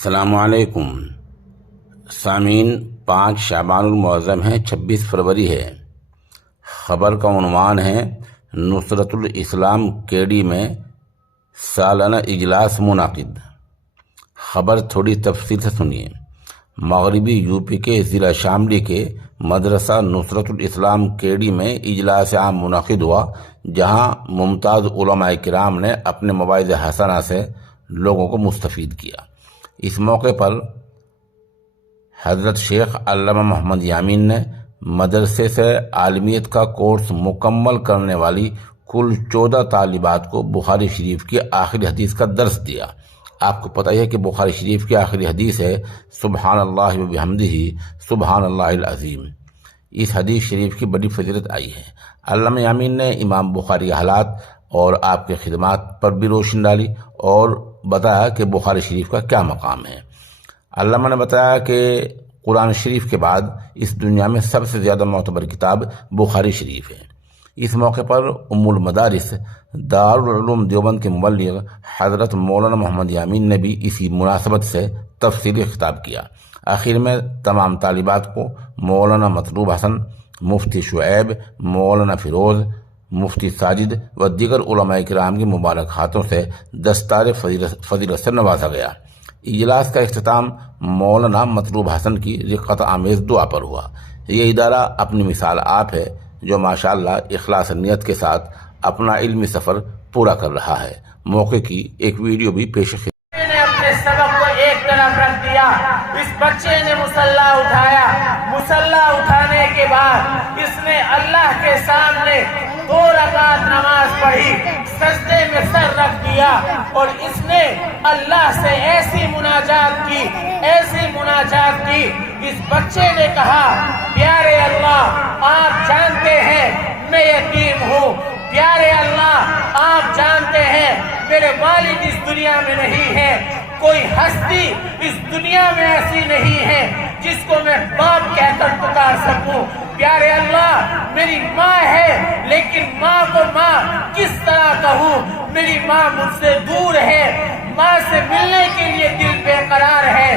السلام علیکم سامعین، 5 شعبان المعظم ہے، 26 فروری ہے۔ خبر کا عنوان ہے نصرت الاسلام کیڈی میں سالانہ اجلاس منعقد۔ خبر تھوڑی تفصیل سے سنیے۔ مغربی یو پی کے ضلع شاملی کے مدرسہ نصرت الاسلام کیڈی میں اجلاس عام منعقد ہوا، جہاں ممتاز علماء کرام نے اپنے مواعظ حسنہ سے لوگوں کو مستفید کیا۔ اس موقع پر حضرت شیخ علامہ محمد یامین نے مدرسے سے عالمیت کا کورس مکمل کرنے والی کل 14 طالبات کو بخاری شریف کی آخری حدیث کا درس دیا۔ آپ کو پتہ ہے کہ بخاری شریف کی آخری حدیث ہے سبحان اللہ و بحمدہ سبحان اللہ العظیم۔ اس حدیث شریف کی بڑی فضیلت آئی ہے۔ علامہ یامین نے امام بخاری کے حالات اور آپ کے خدمات پر بھی روشنی ڈالی اور بتایا کہ بخاری شریف کا کیا مقام ہے۔ علامہ نے بتایا کہ قرآن شریف کے بعد اس دنیا میں سب سے زیادہ معتبر کتاب بخاری شریف ہے۔ اس موقع پر ام المدارس دارالعلوم دیوبند کے مبلغ حضرت مولانا محمد یامین نے بھی اسی مناسبت سے تفصیلی خطاب کیا۔ آخر میں تمام طالبات کو مولانا مطلوب حسن، مفتی شعیب، مولانا فیروز، مفتی ساجد و دیگر علماء کرام کی مبارک ہاتھوں سے دستار فضیلت سے نوازا گیا۔ اجلاس کا اختتام مولانا مطلوب حسن کی رقت آمیز دعا پر ہوا۔ یہ ادارہ اپنی مثال آپ ہے، جو ماشاءاللہ اخلاص نیت کے ساتھ اپنا علمی سفر پورا کر رہا ہے۔ موقع کی ایک ویڈیو بھی پیش نے اپنے سبق کو ایک طرف رکھ دیا۔ اس بچے نے مسلح اٹھایا۔ مسلح اٹھانے کے بعد اس نے اللہ کے سامنے 2 رکعت نماز پڑھی، سجدے میں سر رکھ دیا اور اس نے اللہ سے ایسی مناجات کی۔ اس بچے نے کہا پیارے اللہ، آپ جانتے ہیں میں یتیم ہوں، پیارے اللہ آپ جانتے ہیں میرے والد اس دنیا میں نہیں ہے، کوئی ہستی اس دنیا میں ایسی نہیں ہے جس کو میں باپ کہہ کر پکار سکوں۔ پیارے اللہ میری ماں ہے، لیکن ماں کو ماں کس طرح کہوں؟ میری ماں مجھ سے دور ہے، ماں سے ملنے کے لیے دل بے قرار ہے۔